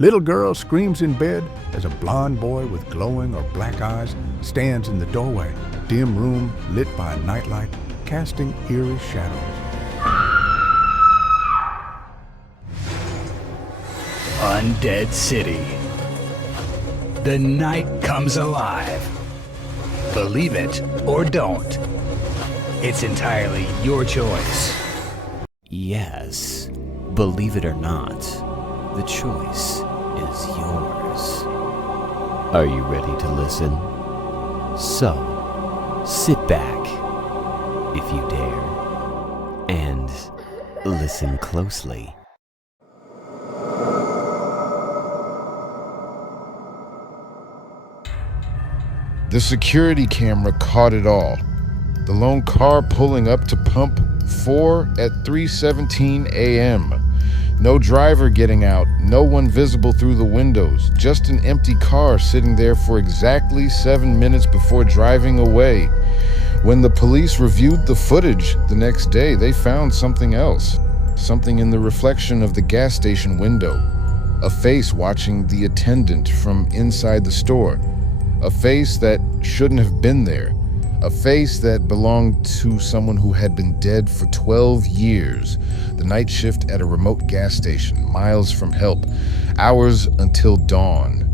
Little girl screams in bed as a blond boy with glowing or black eyes stands in the doorway, dim room lit by a nightlight, casting eerie shadows. Undead City. The night comes alive. Believe it or don't. It's entirely your choice. Yes, believe it or not, the choice is yours. Are you ready to listen? So, sit back, if you dare, and listen closely. The security camera caught it all. The lone car pulling up to pump 4 at 3:17 a.m. No driver getting out, no one visible through the windows, just an empty car sitting there for exactly 7 minutes before driving away. When the police reviewed the footage the next day, they found something else. Something in the reflection of the gas station window. A face watching the attendant from inside the store. A face that shouldn't have been there. A face that belonged to someone who had been dead for 12 years. The night shift at a remote gas station, miles from help, hours until dawn.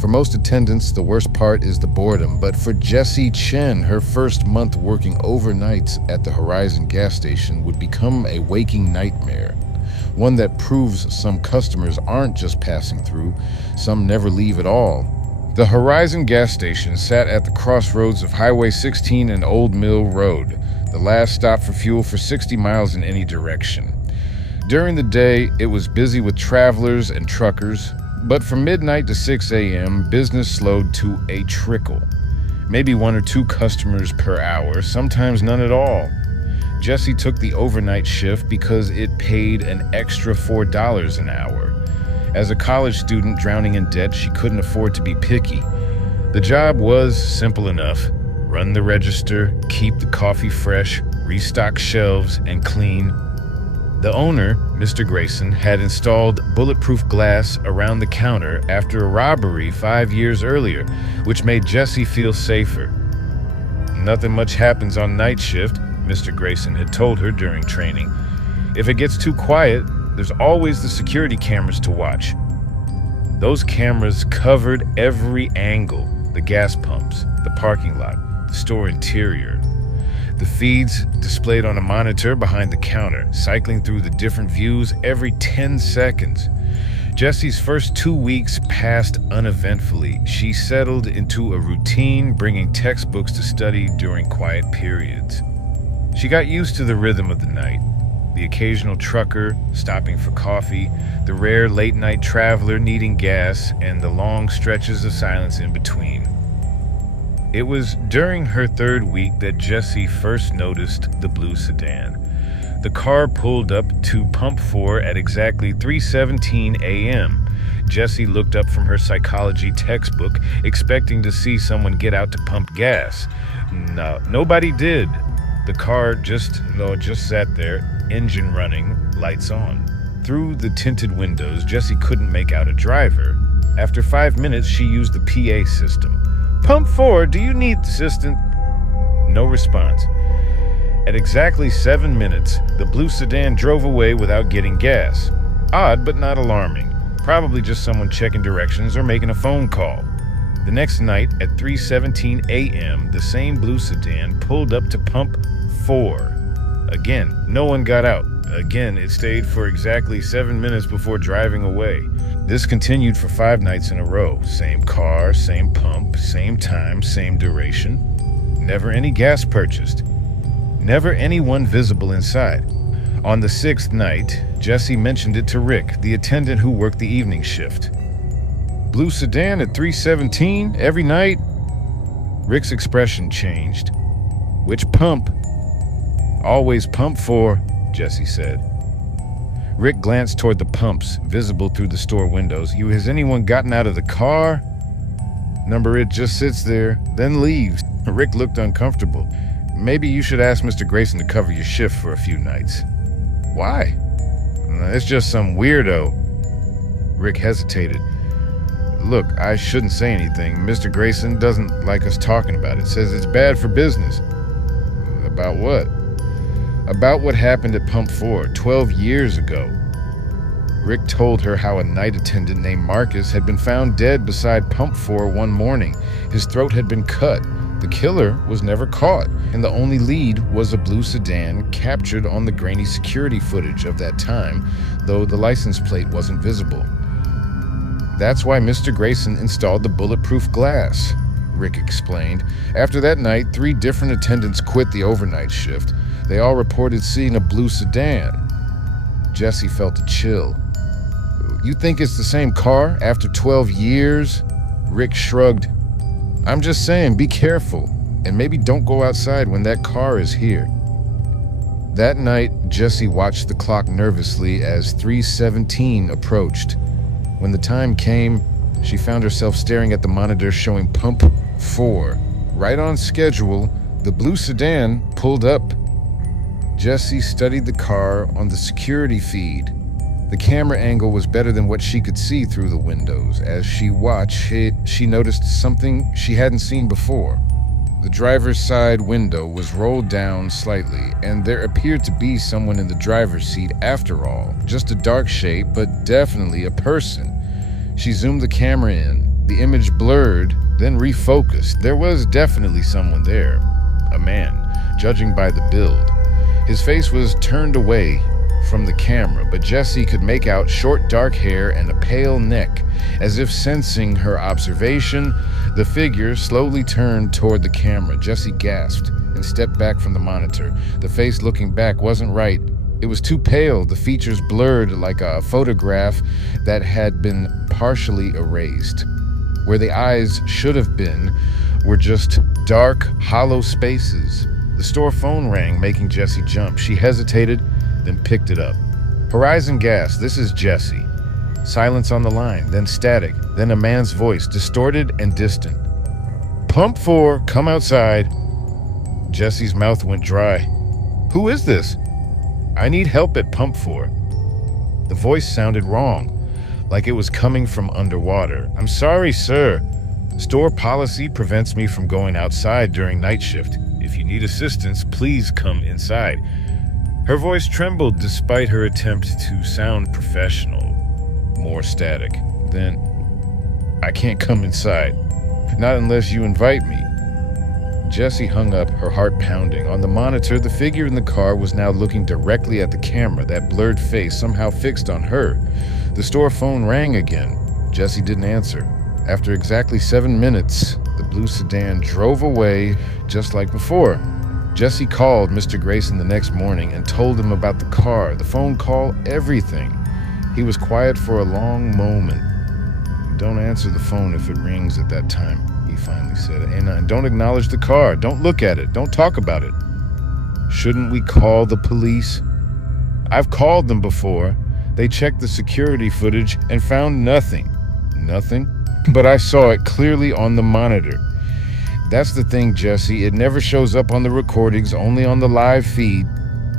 For most attendants, the worst part is the boredom, but for Jessie Chen, her first month working overnights at the Horizon gas station would become a waking nightmare. One that proves some customers aren't just passing through, some never leave at all. The Horizon gas station sat at the crossroads of Highway 16 and Old Mill Road, the last stop for fuel for 60 miles in any direction. During the day, it was busy with travelers and truckers, but from midnight to 6 a.m., business slowed to a trickle. Maybe 1 or 2 customers per hour, sometimes none at all. Jessie took the overnight shift because it paid an extra $4 an hour. As a college student drowning in debt, she couldn't afford to be picky. The job was simple enough. Run the register, keep the coffee fresh, restock shelves, and clean. The owner, Mr. Grayson, had installed bulletproof glass around the counter after a robbery 5 years earlier, which made Jessie feel safer. Nothing much happens on night shift, Mr. Grayson had told her during training. If it gets too quiet, there's always the security cameras to watch. Those cameras covered every angle: the gas pumps, the parking lot, the store interior. The feeds displayed on a monitor behind the counter, cycling through the different views every 10 seconds. Jessie's first 2 weeks passed uneventfully. She settled into a routine, bringing textbooks to study during quiet periods. She got used to the rhythm of the night. The occasional trucker stopping for coffee, the rare late-night traveler needing gas, and the long stretches of silence in between. It was during her 3rd week that Jessie first noticed the blue sedan. The car pulled up to pump 4 at exactly 3:17 a.m. Jessie looked up from her psychology textbook, expecting to see someone get out to pump gas. No, nobody did. The car just sat there, engine running, lights on. Through the tinted windows, Jessie couldn't make out a driver. After 5 minutes, she used the PA system. "Pump 4, do you need assistance?" No response. At exactly 7 minutes, the blue sedan drove away without getting gas. Odd, but not alarming. Probably just someone checking directions or making a phone call. The next night, at 3:17 a.m., the same blue sedan pulled up to pump 4. Again, no one got out. Again, it stayed for exactly 7 minutes before driving away. This continued for 5 nights in a row. Same car, same pump, same time, same duration. Never any gas purchased. Never anyone visible inside. On the 6th night, Jessie mentioned it to Rick, the attendant who worked the evening shift. "Blue sedan at 3:17 every night?" Rick's expression changed. "Which pump?" "Always pump 4, Jessie said. Rick glanced toward the pumps, visible through the store windows. "Has anyone gotten out of the car?" "Number it just sits there, then leaves." Rick looked uncomfortable. "Maybe you should ask Mr. Grayson to cover your shift for a few nights." "Why?" "It's just some weirdo." Rick hesitated. Look, I shouldn't say anything. Mr. Grayson doesn't like us talking about it. Says it's bad for business. About what? About what happened at Pump 4 12 years ago. Rick told her how a night attendant named Marcus had been found dead beside Pump 4 one morning. His throat had been cut. The killer was never caught, and the only lead was a blue sedan captured on the grainy security footage of that time, though the license plate wasn't visible. That's why Mr. Grayson installed the bulletproof glass, Rick explained. After that night, 3 different attendants quit the overnight shift. They all reported seeing a blue sedan. Jesse felt a chill. You think it's the same car after 12 years? Rick shrugged. I'm just saying, be careful, and maybe don't go outside when that car is here. That night, Jesse watched the clock nervously as 3:17 approached. When the time came, she found herself staring at the monitor showing Pump 4. Right on schedule, the blue sedan pulled up. Jesse studied the car on the security feed. The camera angle was better than what she could see through the windows. As she watched it, she noticed something she hadn't seen before. The driver's side window was rolled down slightly, and there appeared to be someone in the driver's seat after all. Just a dark shape, but definitely a person. She zoomed the camera in. The image blurred, then refocused. There was definitely someone there. A man, judging by the build. His face was turned away from the camera, but Jesse could make out short dark hair and a pale neck. As if sensing her observation, the figure slowly turned toward the camera. Jesse gasped and stepped back from the monitor. The face looking back wasn't right. It was too pale, the features blurred like a photograph that had been partially erased. Where the eyes should have been were just dark, hollow spaces. The store phone rang, making Jesse jump. She hesitated, then picked it up. Horizon Gas, this is Jesse. Silence on the line, then static, then a man's voice, distorted and distant. Pump 4, come outside. Jesse's mouth went dry. Who is this? I need help at Pump 4. The voice sounded wrong, like it was coming from underwater. I'm sorry, sir. Store policy prevents me from going outside during night shift. If you need assistance, please come inside. Her voice trembled despite her attempt to sound professional. More static. Then, I can't come inside. Not unless you invite me. Jessie hung up, her heart pounding. On the monitor, the figure in the car was now looking directly at the camera, that blurred face somehow fixed on her. The store phone rang again. Jessie didn't answer. After exactly 7 minutes, the blue sedan drove away just like before. Jesse called Mr. Grayson the next morning and told him about the car, the phone call, everything. He was quiet for a long moment. Don't answer the phone if it rings at that time, he finally said. And don't acknowledge the car. Don't look at it. Don't talk about it. Shouldn't we call the police? I've called them before. They checked the security footage and found nothing. Nothing? But I saw it clearly on the monitor. That's the thing, Jesse. It never shows up on the recordings, only on the live feed.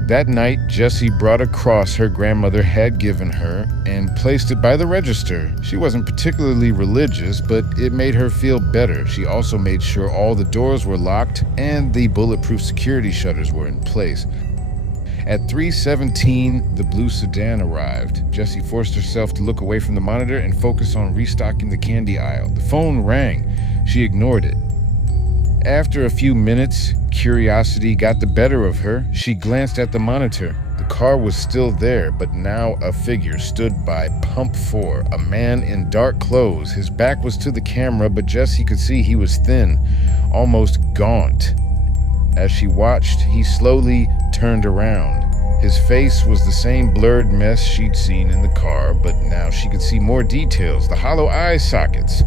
That night, Jessie brought a cross her grandmother had given her and placed it by the register. She wasn't particularly religious, but it made her feel better. She also made sure all the doors were locked and the bulletproof security shutters were in place. At 3:17, the blue sedan arrived. Jessie forced herself to look away from the monitor and focus on restocking the candy aisle. The phone rang. She ignored it. After a few minutes, curiosity got the better of her. She glanced at the monitor. The car was still there, but now a figure stood by Pump 4, a man in dark clothes. His back was to the camera, but Jessie could see he was thin, almost gaunt. As she watched, he slowly turned around. His face was the same blurred mess she'd seen in the car, but now she could see more details, the hollow eye sockets.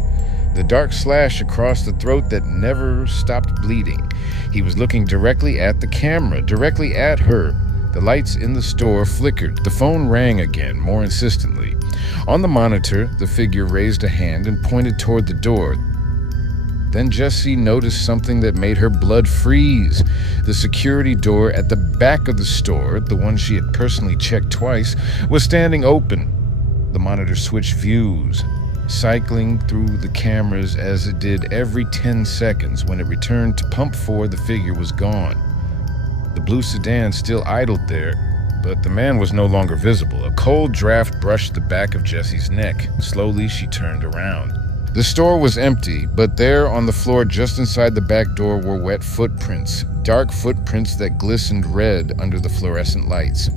The dark slash across the throat that never stopped bleeding. He was looking directly at the camera, directly at her. The lights in the store flickered. The phone rang again, more insistently. On the monitor, the figure raised a hand and pointed toward the door. Then Jessie noticed something that made her blood freeze. The security door at the back of the store, the one she had personally checked twice, was standing open. The monitor switched views, cycling through the cameras as it did every 10 seconds. When it returned to pump 4, the figure was gone. The blue sedan still idled there, but the man was no longer visible. A cold draft brushed the back of Jessie's neck. Slowly, she turned around. The store was empty, but there on the floor just inside the back door were wet footprints, dark footprints that glistened red under the fluorescent lights.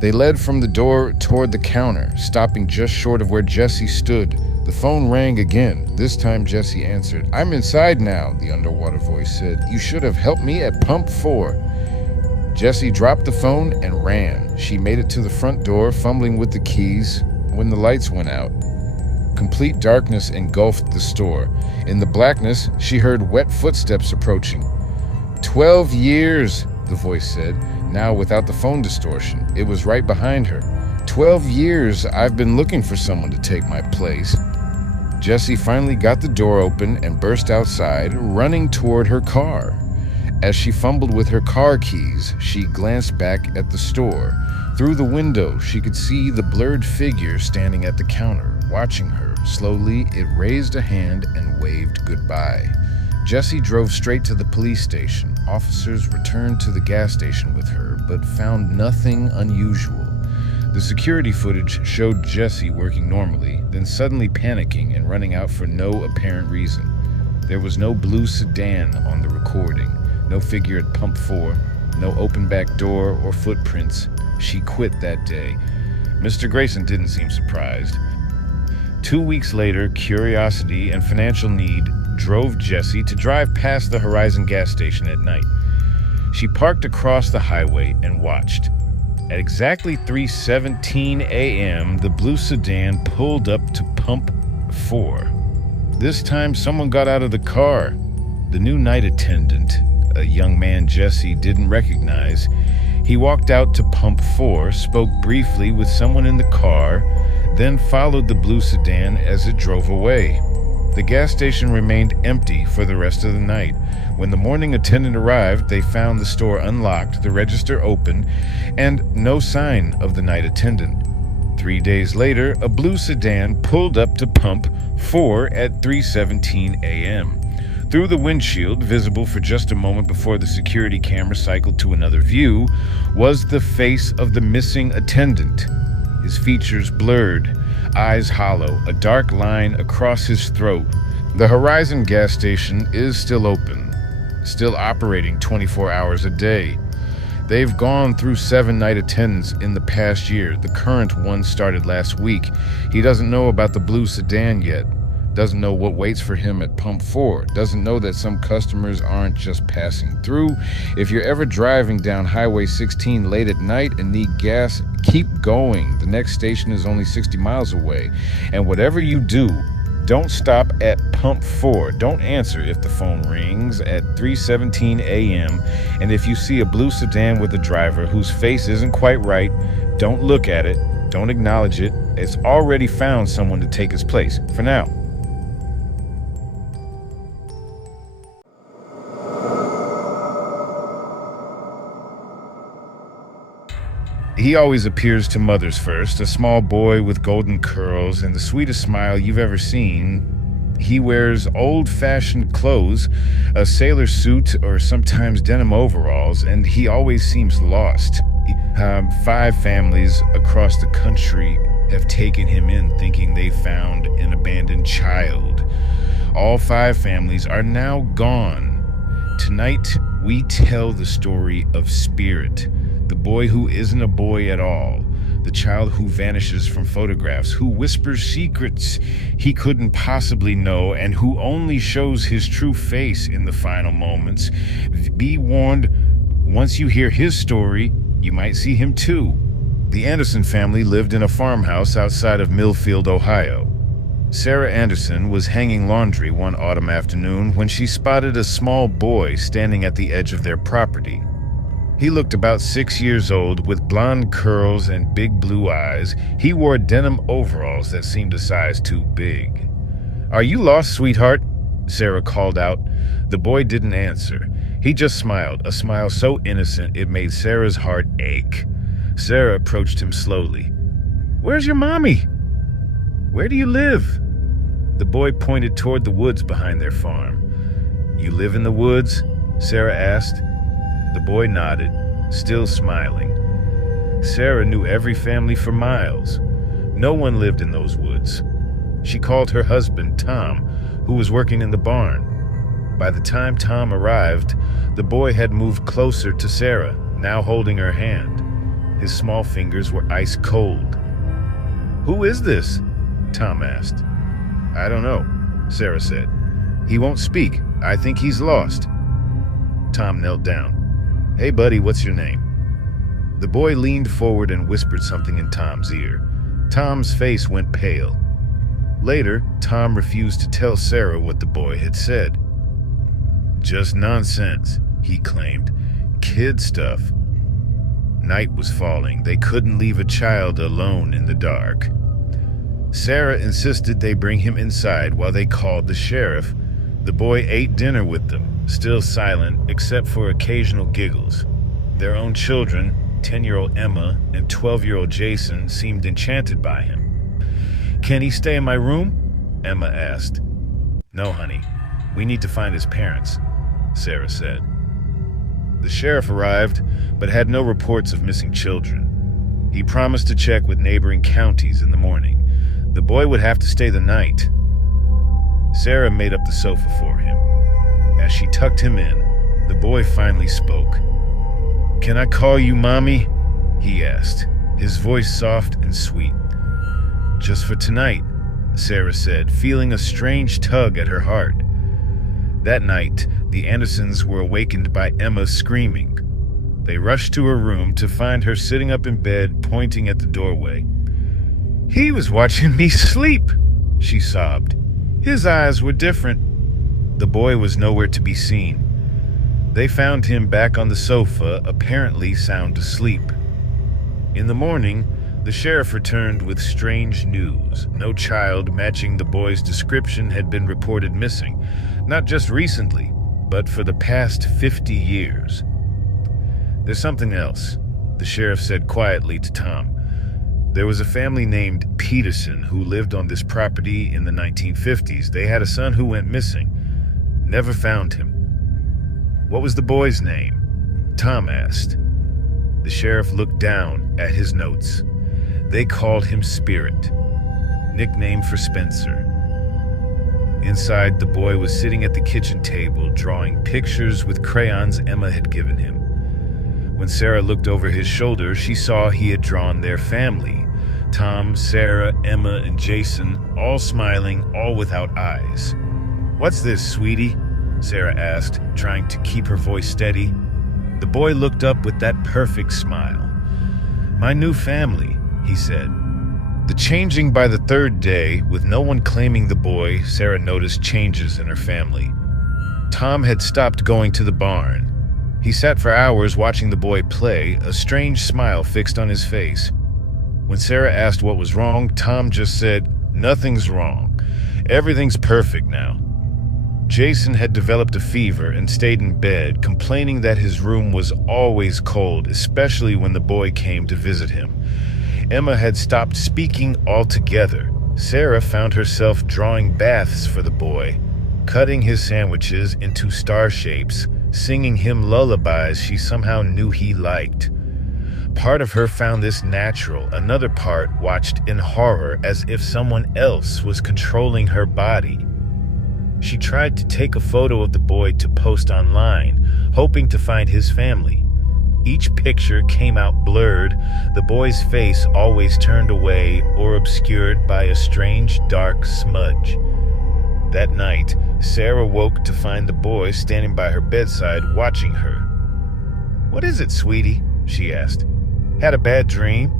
They led from the door toward the counter, stopping just short of where Jessie stood. The phone rang again. This time Jessie answered. "I'm inside now," the underwater voice said. "You should have helped me at pump 4. Jessie dropped the phone and ran. She made it to the front door, fumbling with the keys, when the lights went out. Complete darkness engulfed the store. In the blackness, she heard wet footsteps approaching. 12 years, the voice said, now without the phone distortion. It was right behind her. 12 years I've been looking for someone to take my place. Jessie finally got the door open and burst outside, running toward her car. As she fumbled with her car keys, she glanced back at the store. Through the window, she could see the blurred figure standing at the counter, watching her. Slowly, it raised a hand and waved goodbye. Jessie drove straight to the police station. Officers returned to the gas station with her, but found nothing unusual. The security footage showed Jessie working normally, then suddenly panicking and running out for no apparent reason. There was no blue sedan on the recording, no figure at pump 4, no open back door or footprints. She quit that day. Mr. Grayson didn't seem surprised. 2 weeks later, curiosity and financial need drove Jessie to drive past the Horizon gas station at night. She parked across the highway and watched. At exactly 3:17 a.m., the blue sedan pulled up to pump 4. This time, someone got out of the car. The new night attendant, a young man Jessie didn't recognize. He walked out to pump 4, spoke briefly with someone in the car, then followed the blue sedan as it drove away. The gas station remained empty for the rest of the night. When the morning attendant arrived, they found the store unlocked, the register open, and no sign of the night attendant. 3 days later, a blue sedan pulled up to pump 4 at 3:17 a.m. Through the windshield, visible for just a moment before the security camera cycled to another view, was the face of the missing attendant. His features blurred, eyes hollow, a dark line across his throat. The Horizon gas station is still open, still operating 24 hours a day. They've gone through 7 night attendants in the past year. The current one started last week. He doesn't know about the blue sedan yet. Doesn't know what waits for him at pump 4. Doesn't know that some customers aren't just passing through. If you're ever driving down Highway 16 late at night and need gas, keep going. The next station is only 60 miles away. And whatever you do, don't stop at pump 4. Don't answer if the phone rings at 3:17 a.m. And if you see a blue sedan with a driver whose face isn't quite right, don't look at it. Don't acknowledge it. It's already found someone to take its place. For now. He always appears to mothers first, a small boy with golden curls and the sweetest smile you've ever seen. He wears old-fashioned clothes, a sailor suit or sometimes denim overalls, and he always seems lost. 5 families across the country have taken him in thinking they found an abandoned child. All 5 families are now gone. Tonight, we tell the story of Spirit. The boy who isn't a boy at all. The child who vanishes from photographs, who whispers secrets he couldn't possibly know, and who only shows his true face in the final moments. Be warned, once you hear his story, you might see him too. The Anderson family lived in a farmhouse outside of Millfield, Ohio. Sarah Anderson was hanging laundry one autumn afternoon when she spotted a small boy standing at the edge of their property. He looked about 6 years old with blonde curls and big blue eyes. He wore denim overalls that seemed a size too big. "Are you lost, sweetheart?" Sarah called out. The boy didn't answer. He just smiled, a smile so innocent it made Sarah's heart ache. Sarah approached him slowly. "Where's your mommy?" "Where do you live?" The boy pointed toward the woods behind their farm. "You live in the woods?" Sarah asked. The boy nodded, still smiling. Sarah knew every family for miles. No one lived in those woods. She called her husband, Tom, who was working in the barn. By the time Tom arrived, the boy had moved closer to Sarah, now holding her hand. His small fingers were ice cold. "Who is this?" Tom asked. "I don't know," Sarah said. "He won't speak. I think he's lost." Tom knelt down. "Hey, buddy, what's your name?" The boy leaned forward and whispered something in Tom's ear. Tom's face went pale. Later, Tom refused to tell Sarah what the boy had said. "Just nonsense," he claimed. "Kid stuff." Night was falling. They couldn't leave a child alone in the dark. Sarah insisted they bring him inside while they called the sheriff. The boy ate dinner with them, still silent except for occasional giggles. Their own children, 10-year-old Emma and 12-year-old Jason, seemed enchanted by him. "Can he stay in my room?" Emma asked. "No, honey. We need to find his parents," Sarah said. The sheriff arrived, but had no reports of missing children. He promised to check with neighboring counties in the morning. The boy would have to stay the night. Sarah made up the sofa for him. As she tucked him in, the boy finally spoke. "Can I call you Mommy?" he asked, his voice soft and sweet. "Just for tonight," Sarah said, feeling a strange tug at her heart. That night, the Andersons were awakened by Emma screaming. They rushed to her room to find her sitting up in bed, pointing at the doorway. "He was watching me sleep," she sobbed. "His eyes were different." The boy was nowhere to be seen. They found him back on the sofa, apparently sound asleep. In the morning, the sheriff returned with strange news. No child matching the boy's description had been reported missing, not just recently, but for the past 50 years. "There's something else," the sheriff said quietly to Tom. "There was a family named Peterson who lived on this property in the 1950s. They had a son who went missing. Never found him." "What was the boy's name?" Tom asked. The sheriff looked down at his notes. They called him Spirit, nickname for Spencer. Inside, the boy was sitting at the kitchen table, drawing pictures with crayons Emma had given him. When Sarah looked over his shoulder, she saw he had drawn their family. Tom, Sarah, Emma, and Jason, all smiling, all without eyes. "What's this, sweetie?" Sarah asked, trying to keep her voice steady. The boy looked up with that perfect smile. "My new family," he said. The changing by the third day, with no one claiming the boy, Sarah noticed changes in her family. Tom had stopped going to the barn. He sat for hours watching the boy play, a strange smile fixed on his face. When Sarah asked what was wrong, Tom just said, "Nothing's wrong. Everything's perfect now." Jason had developed a fever and stayed in bed, complaining that his room was always cold, especially when the boy came to visit him. Emma had stopped speaking altogether. Sarah found herself drawing baths for the boy, cutting his sandwiches into star shapes, singing him lullabies she somehow knew he liked. Part of her found this natural, another part watched in horror as if someone else was controlling her body. She tried to take a photo of the boy to post online, hoping to find his family. Each picture came out blurred, the boy's face always turned away or obscured by a strange dark smudge. That night, Sarah woke to find the boy standing by her bedside watching her. "What is it, sweetie?" she asked. "Had a bad dream?"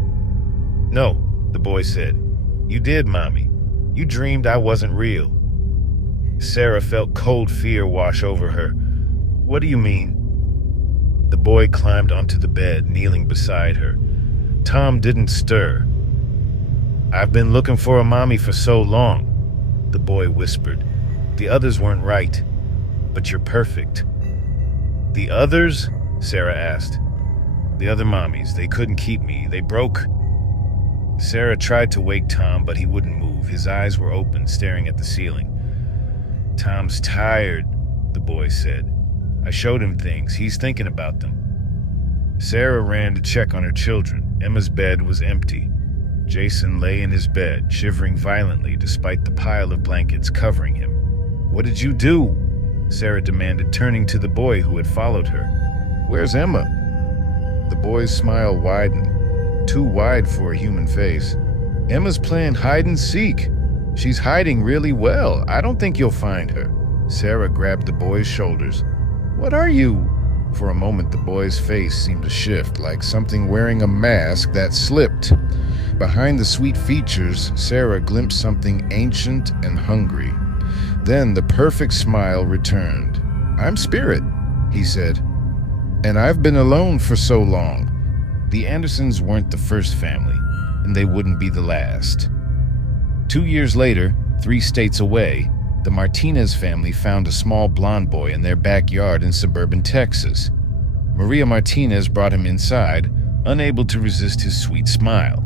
"No," the boy said. "You did, Mommy. You dreamed I wasn't real." Sarah felt cold fear wash over her. "What do you mean?" The boy climbed onto the bed, kneeling beside her. Tom didn't stir. "I've been looking for a mommy for so long," the boy whispered. "The others weren't right, but you're perfect." "The others?" Sarah asked. "The other mommies, they couldn't keep me. They broke." Sarah tried to wake Tom, but he wouldn't move. His eyes were open, staring at the ceiling. "Tom's tired," the boy said. "I showed him things. He's thinking about them." Sarah ran to check on her children. Emma's bed was empty. Jason lay in his bed, shivering violently despite the pile of blankets covering him. "What did you do?" Sarah demanded, turning to the boy who had followed her. "Where's Emma?" The boy's smile widened, too wide for a human face. "Emma's playing hide and seek. She's hiding really well. I don't think you'll find her." Sarah grabbed the boy's shoulders. "What are you?" For a moment, the boy's face seemed to shift, like something wearing a mask that slipped. Behind the sweet features, Sarah glimpsed something ancient and hungry. Then the perfect smile returned. "I'm Spirit," he said, "and I've been alone for so long." The Andersons weren't the first family, and they wouldn't be the last. 2 years later, 3 states away, the Martinez family found a small blonde boy in their backyard in suburban Texas. Maria Martinez brought him inside, unable to resist his sweet smile.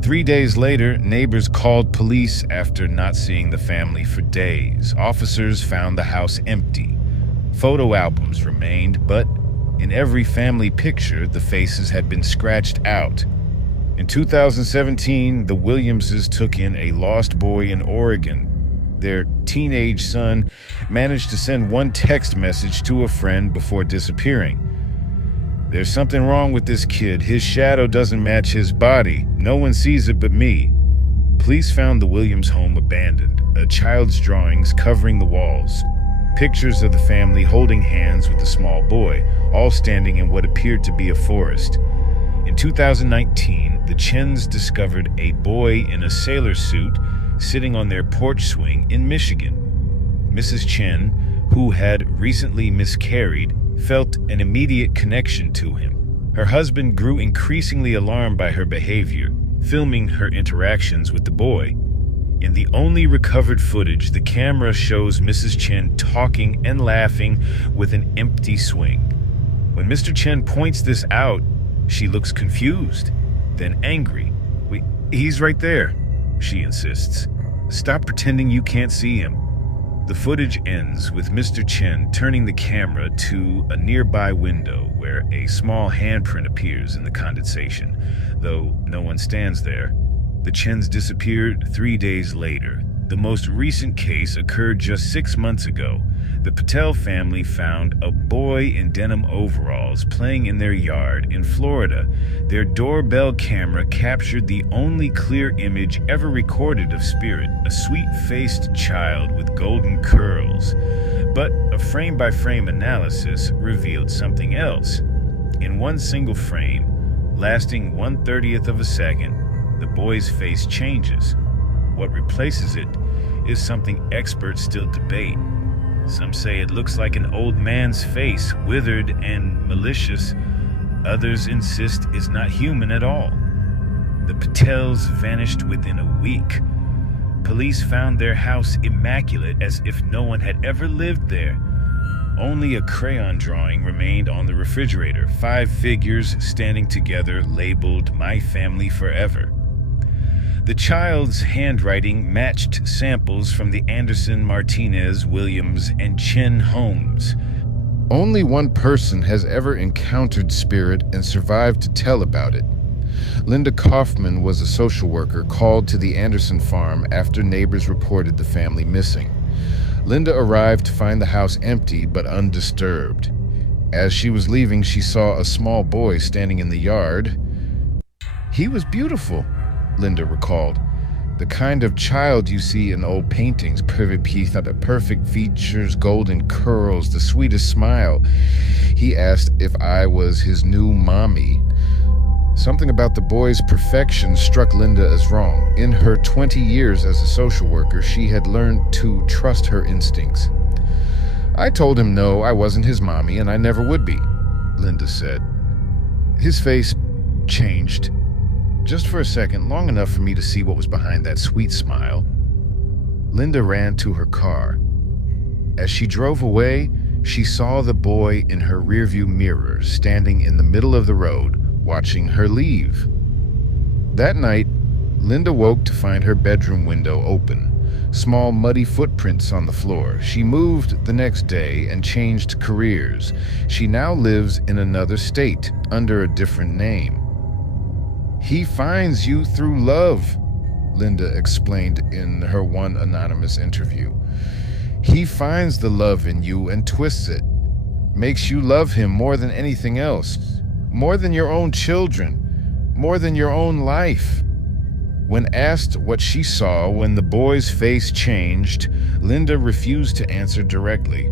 3 days later, neighbors called police after not seeing the family for days. Officers found the house empty. Photo albums remained, but in every family picture, the faces had been scratched out. In 2017, the Williamses took in a lost boy in Oregon. Their teenage son managed to send one text message to a friend before disappearing. "There's something wrong with this kid. His shadow doesn't match his body. No one sees it but me." Police found the Williams home abandoned, a child's drawings covering the walls. Pictures of the family holding hands with a small boy, all standing in what appeared to be a forest. In 2019, the Chens discovered a boy in a sailor suit sitting on their porch swing in Michigan. Mrs. Chen, who had recently miscarried, felt an immediate connection to him. Her husband grew increasingly alarmed by her behavior, filming her interactions with the boy. In the only recovered footage, the camera shows Mrs. Chen talking and laughing with an empty swing. When Mr. Chen points this out, she looks confused, then angry. He's right there," she insists. "Stop pretending you can't see him." The footage ends with Mr. Chen turning the camera to a nearby window where a small handprint appears in the condensation, though no one stands there. The Chens disappeared 3 days later. The most recent case occurred just 6 months ago. The Patel family found a boy in denim overalls playing in their yard in Florida. Their doorbell camera captured the only clear image ever recorded of Spirit, a sweet-faced child with golden curls. But a frame-by-frame analysis revealed something else. In one single frame, lasting 1/30th of a second, the boy's face changes. What replaces it is something experts still debate. Some say it looks like an old man's face, withered and malicious. Others insist it's not human at all. The Patels vanished within a week. Police found their house immaculate, as if no one had ever lived there. Only a crayon drawing remained on the refrigerator, 5 figures standing together labeled "My Family Forever." The child's handwriting matched samples from the Anderson, Martinez, Williams, and Chen homes. Only one person has ever encountered Spirit and survived to tell about it. Linda Kaufman was a social worker called to the Anderson farm after neighbors reported the family missing. Linda arrived to find the house empty but undisturbed. As she was leaving, she saw a small boy standing in the yard. "He was beautiful," Linda recalled. "The kind of child you see in old paintings, perfect features, golden curls, the sweetest smile. He asked if I was his new mommy." Something about the boy's perfection struck Linda as wrong. In her 20 years as a social worker, she had learned to trust her instincts. "I told him no, I wasn't his mommy, and I never would be," Linda said. His face changed. Just for a second, long enough for me to see what was behind that sweet smile. Linda ran to her car. As she drove away, she saw the boy in her rearview mirror, standing in the middle of the road, watching her leave. That night, Linda woke to find her bedroom window open. Small muddy footprints on the floor. She moved the next day and changed careers. She now lives in another state under a different name. He finds you through love, Linda explained in her one anonymous interview. He finds the love in you and twists it, makes you love him more than anything else, more than your own children, more than your own life. When asked what she saw when the boy's face changed, Linda refused to answer directly.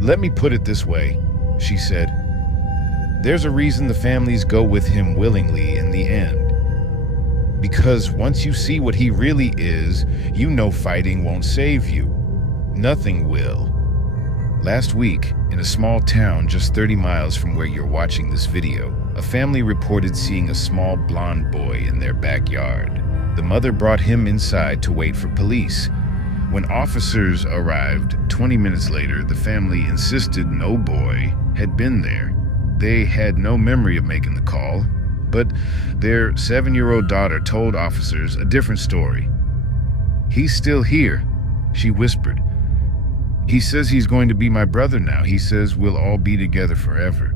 "Let me put it this way," she said. "There's a reason the families go with him willingly in the end. Because once you see what he really is, you know fighting won't save you. Nothing will." Last week, in a small town just 30 miles from where you're watching this video, a family reported seeing a small blonde boy in their backyard. The mother brought him inside to wait for police. When officers arrived 20 minutes later, the family insisted no boy had been there. They had no memory of making the call, but their 7-year-old daughter told officers a different story. "He's still here," she whispered. "He says he's going to be my brother now. He says we'll all be together forever."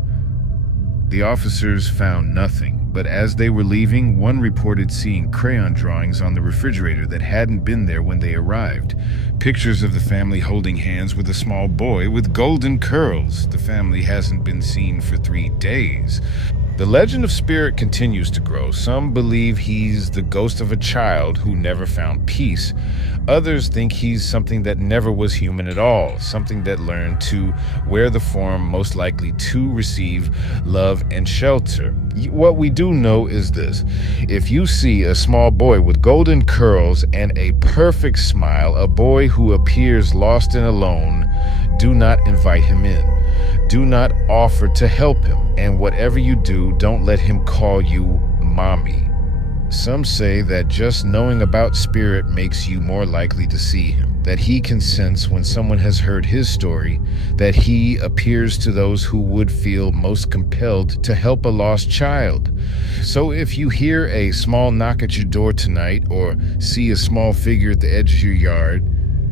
The officers found nothing, but as they were leaving, one reported seeing crayon drawings on the refrigerator that hadn't been there when they arrived. Pictures of the family holding hands with a small boy with golden curls. The family hasn't been seen for 3 days. The legend of Spirit continues to grow. Some believe he's the ghost of a child who never found peace. Others think he's something that never was human at all, something that learned to wear the form most likely to receive love and shelter. What we do know is this: if you see a small boy with golden curls and a perfect smile, a boy who appears lost and alone, do not invite him in. Do not offer to help him, and whatever you do, don't let him call you mommy. Some say that just knowing about Spirit makes you more likely to see him, that he can sense when someone has heard his story, that he appears to those who would feel most compelled to help a lost child. So if you hear a small knock at your door tonight or see a small figure at the edge of your yard,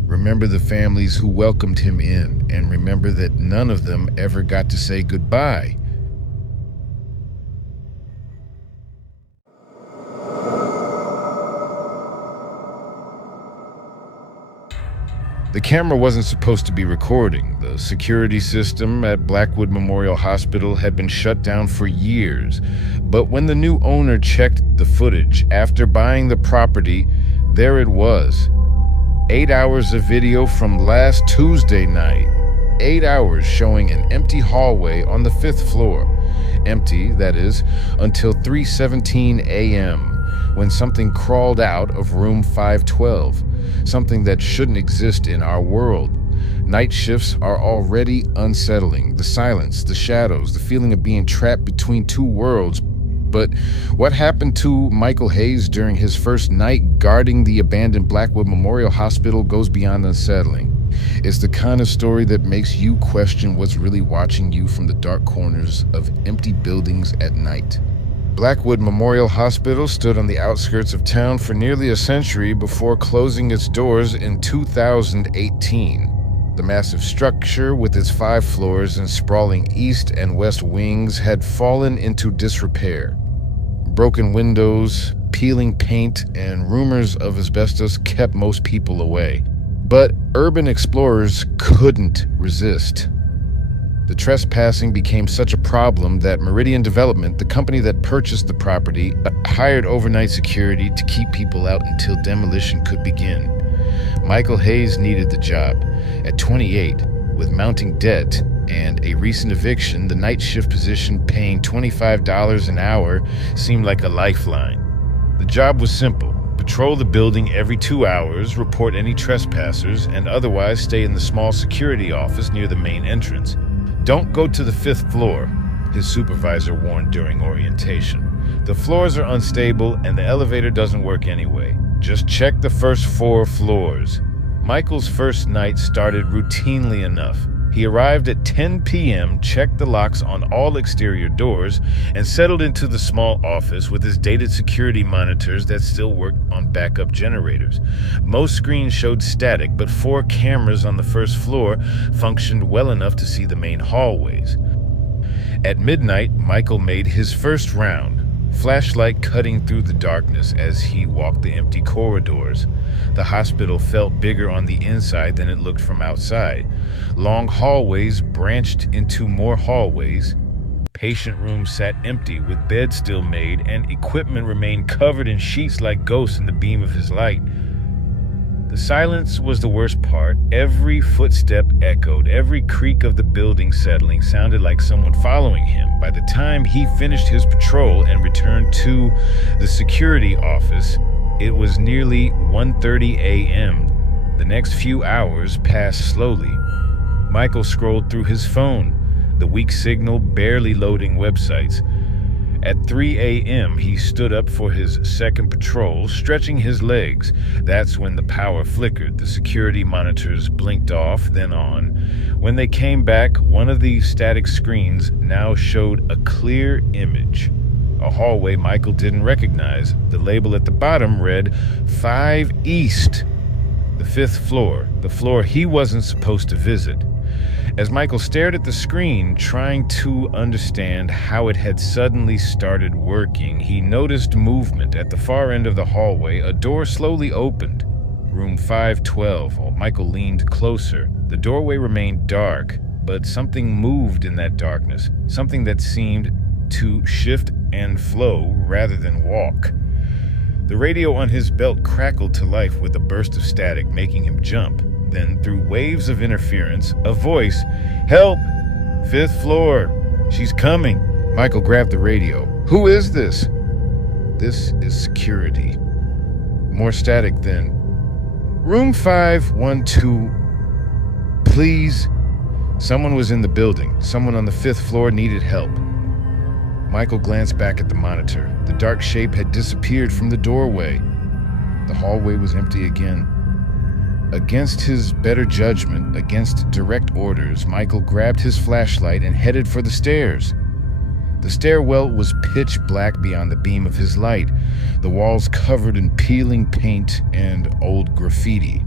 remember the families who welcomed him in, and remember that none of them ever got to say goodbye. The camera wasn't supposed to be recording. The security system at Blackwood Memorial Hospital had been shut down for years. But when the new owner checked the footage after buying the property, there it was. 8 hours of video from last Tuesday night. 8 hours showing an empty hallway on the 5th floor. Empty, that is, until 3:17 a.m. when something crawled out of room 512. Something that shouldn't exist in our world. Night shifts are already unsettling. The silence, the shadows, the feeling of being trapped between two worlds. But what happened to Michael Hayes during his first night guarding the abandoned Blackwood Memorial Hospital goes beyond unsettling. It's the kind of story that makes you question what's really watching you from the dark corners of empty buildings at night. Blackwood Memorial Hospital stood on the outskirts of town for nearly a century before closing its doors in 2018. The massive structure, with its 5 floors and sprawling east and west wings, had fallen into disrepair. Broken windows, peeling paint, and rumors of asbestos kept most people away. But urban explorers couldn't resist. The trespassing became such a problem that Meridian Development, the company that purchased the property, hired overnight security to keep people out until demolition could begin. Michael Hayes needed the job. At 28, with mounting debt and a recent eviction, the night shift position paying $25 an hour seemed like a lifeline. The job was simple. Patrol the building every 2 hours, report any trespassers, and otherwise stay in the small security office near the main entrance. "Don't go to the 5th floor," his supervisor warned during orientation. "The floors are unstable and the elevator doesn't work anyway. Just check the first 4 floors." Michael's first night started routinely enough. He arrived at 10 p.m., checked the locks on all exterior doors, and settled into the small office with his dated security monitors that still worked on backup generators. Most screens showed static, but 4 cameras on the first floor functioned well enough to see the main hallways. At midnight, Michael made his first round, flashlight cutting through the darkness as he walked the empty corridors. The hospital felt bigger on the inside than it looked from outside. Long hallways branched into more hallways. Patient rooms sat empty with beds still made, and equipment remained covered in sheets like ghosts in the beam of his light. The silence was the worst part. Every footstep echoed. Every creak of the building settling sounded like someone following him. By the time he finished his patrol and returned to the security office, it was nearly 1:30 a.m. The next few hours passed slowly. Michael scrolled through his phone, the weak signal barely loading websites. At 3 a.m., he stood up for his second patrol, stretching his legs. That's when the power flickered. The security monitors blinked off, then on. When they came back, one of the static screens now showed a clear image. A hallway Michael didn't recognize. The label at the bottom read 5 East, the 5th floor, the floor he wasn't supposed to visit. As Michael stared at the screen, trying to understand how it had suddenly started working, he noticed movement at the far end of the hallway. A door slowly opened. Room 512. Michael leaned closer. The doorway remained dark, but something moved in that darkness, something that seemed to shift and flow rather than walk. The radio on his belt crackled to life with a burst of static, making him jump. Then, through waves of interference, a voice, "Help! 5th floor! She's coming!" Michael grabbed the radio. "Who is this?" "This is security." More static then. "Room 512, please." Someone was in the building. Someone on the 5th floor needed help. Michael glanced back at the monitor. The dark shape had disappeared from the doorway. The hallway was empty again. Against his better judgment, against direct orders, Michael grabbed his flashlight and headed for the stairs. The stairwell was pitch black beyond the beam of his light, the walls covered in peeling paint and old graffiti.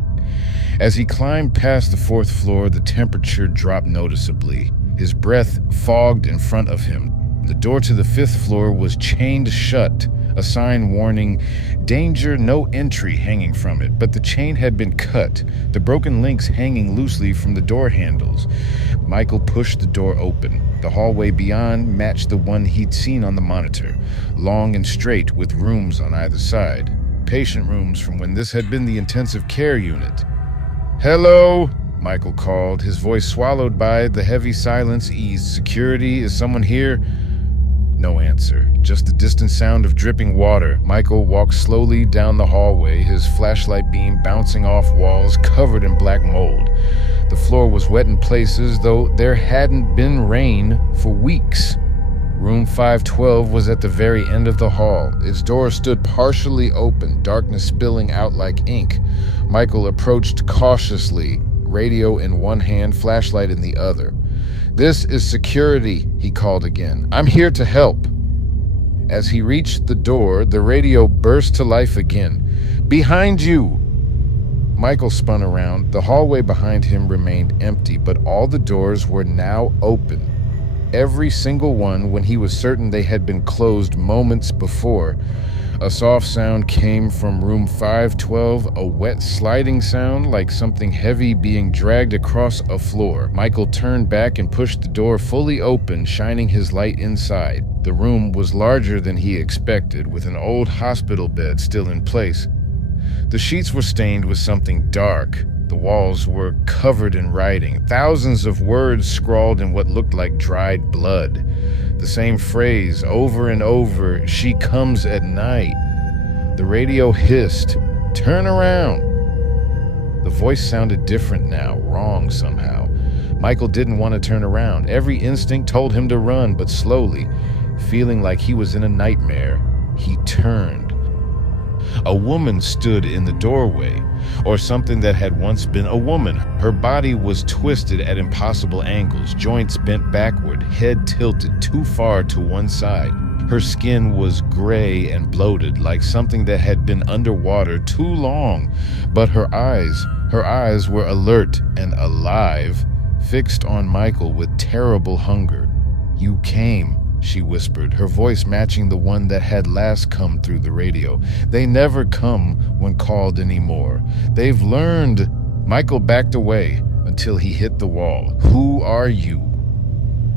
As he climbed past the 4th floor, the temperature dropped noticeably. His breath fogged in front of him. The door to the 5th floor was chained shut, a sign warning danger, no entry hanging from it, but the chain had been cut, the broken links hanging loosely from the door handles. Michael pushed the door open. The hallway beyond matched the one he'd seen on the monitor, long and straight with rooms on either side, patient rooms from when this had been the intensive care unit. "Hello?" Michael called, his voice swallowed by the heavy silence eased. "Security, is someone here?" No answer, just the distant sound of dripping water. Michael walked slowly down the hallway, his flashlight beam bouncing off walls covered in black mold. The floor was wet in places, though there hadn't been rain for weeks. Room 512 was at the very end of the hall. Its door stood partially open, darkness spilling out like ink. Michael approached cautiously, radio in one hand, flashlight in the other. "This is security," he called again. "I'm here to help." As he reached the door, the radio burst to life again. "Behind you!" Michael spun around. The hallway behind him remained empty, but all the doors were now open. Every single one, when he was certain they had been closed moments before. A soft sound came from room 512, a wet sliding sound like something heavy being dragged across a floor. Michael turned back and pushed the door fully open, shining his light inside. The room was larger than he expected, with an old hospital bed still in place. The sheets were stained with something dark. The walls were covered in writing, thousands of words scrawled in what looked like dried blood. The same phrase over and over, "She comes at night." The radio hissed, "Turn around." The voice sounded different now, wrong somehow. Michael didn't want to turn around. Every instinct told him to run, but slowly, feeling like he was in a nightmare, he turned. A woman stood in the doorway, or something that had once been a woman. Her body was twisted at impossible angles, joints bent backward, head tilted too far to one side. Her skin was gray and bloated, like something that had been underwater too long. But her eyes were alert and alive, fixed on Michael with terrible hunger. "You came," she whispered, her voice matching the one that had last come through the radio. "They never come when called anymore. They've learned." Michael backed away until he hit the wall. "Who are you?"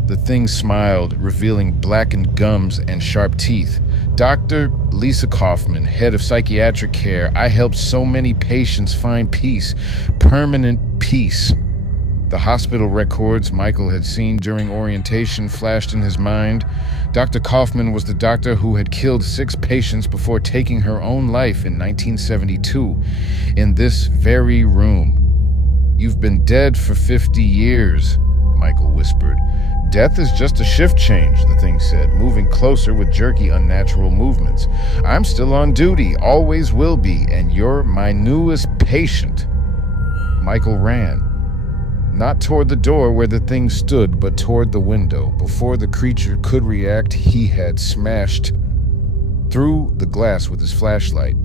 The thing smiled, revealing blackened gums and sharp teeth. "Dr. Lisa Kaufman, head of psychiatric care. I helped so many patients find peace, permanent peace." The hospital records Michael had seen during orientation flashed in his mind. Dr. Kaufman was the doctor who had killed 6 patients before taking her own life in 1972, in this very room. "You've been dead for 50 years, Michael whispered. "Death is just a shift change," the thing said, moving closer with jerky, unnatural movements. "I'm still on duty, always will be, and you're my newest patient." Michael ran. Not toward the door where the thing stood, but toward the window. Before the creature could react, he had smashed through the glass with his flashlight.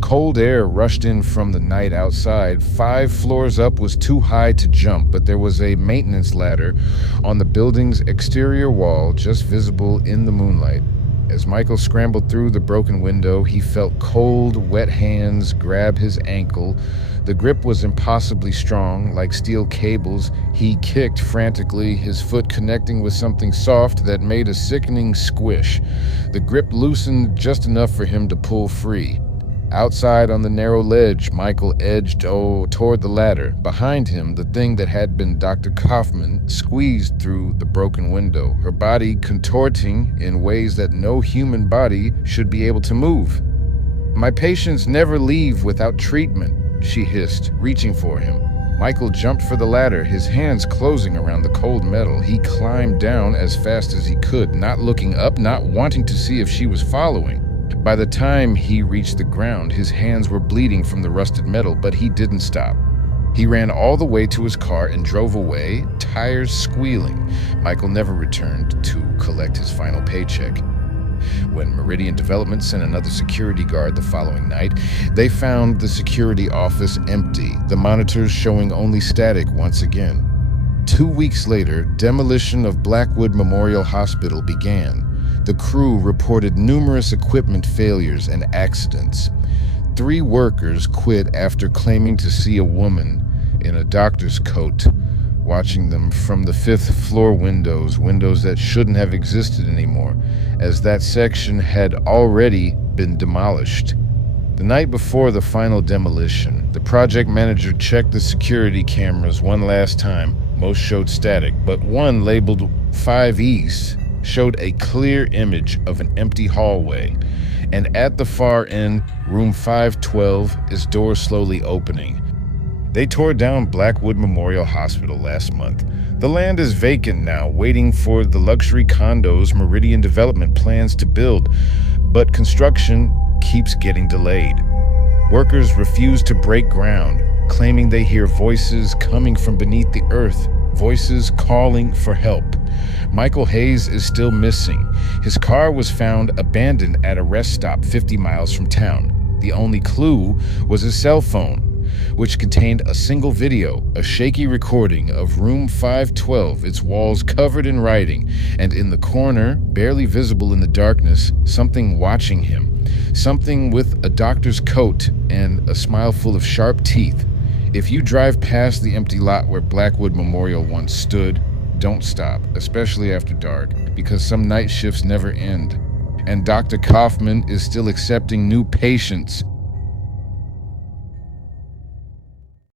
Cold air rushed in from the night outside. 5 floors up was too high to jump, but there was a maintenance ladder on the building's exterior wall, just visible in the moonlight. As Michael scrambled through the broken window, he felt cold, wet hands grab his ankle. The grip was impossibly strong, like steel cables. He kicked frantically, his foot connecting with something soft that made a sickening squish. The grip loosened just enough for him to pull free. Outside on the narrow ledge, Michael edged toward the ladder. Behind him, the thing that had been Dr. Kaufman squeezed through the broken window, her body contorting in ways that no human body should be able to move. "My patients never leave without treatment," she hissed, reaching for him. Michael jumped for the ladder, his hands closing around the cold metal. He climbed down as fast as he could, not looking up, not wanting to see if she was following. By the time he reached the ground, his hands were bleeding from the rusted metal, but he didn't stop. He ran all the way to his car and drove away, tires squealing. Michael never returned to collect his final paycheck. When Meridian Development sent another security guard the following night, they found the security office empty, the monitors showing only static once again. 2 weeks later, demolition of Blackwood Memorial Hospital began. The crew reported numerous equipment failures and accidents. 3 workers quit after claiming to see a woman in a doctor's coat watching them from the 5th floor windows that shouldn't have existed anymore, as that section had already been demolished. The night before the final demolition, the project manager checked the security cameras one last time. Most showed static, but one labeled 5 East showed a clear image of an empty hallway, and at the far end, room 512, its door slowly opening. They tore down Blackwood Memorial Hospital last month. The land is vacant now, waiting for the luxury condos Meridian Development plans to build, but construction keeps getting delayed. Workers refuse to break ground, claiming they hear voices coming from beneath the earth, voices calling for help. Michael Hayes is still missing. His car was found abandoned at a rest stop 50 miles from town. The only clue was his cell phone, which contained a single video, a shaky recording of room 512, its walls covered in writing, and in the corner, barely visible in the darkness, something watching him. Something with a doctor's coat and a smile full of sharp teeth. If you drive past the empty lot where Blackwood Memorial once stood, don't stop, especially after dark, because some night shifts never end. And Dr. Kaufman is still accepting new patients.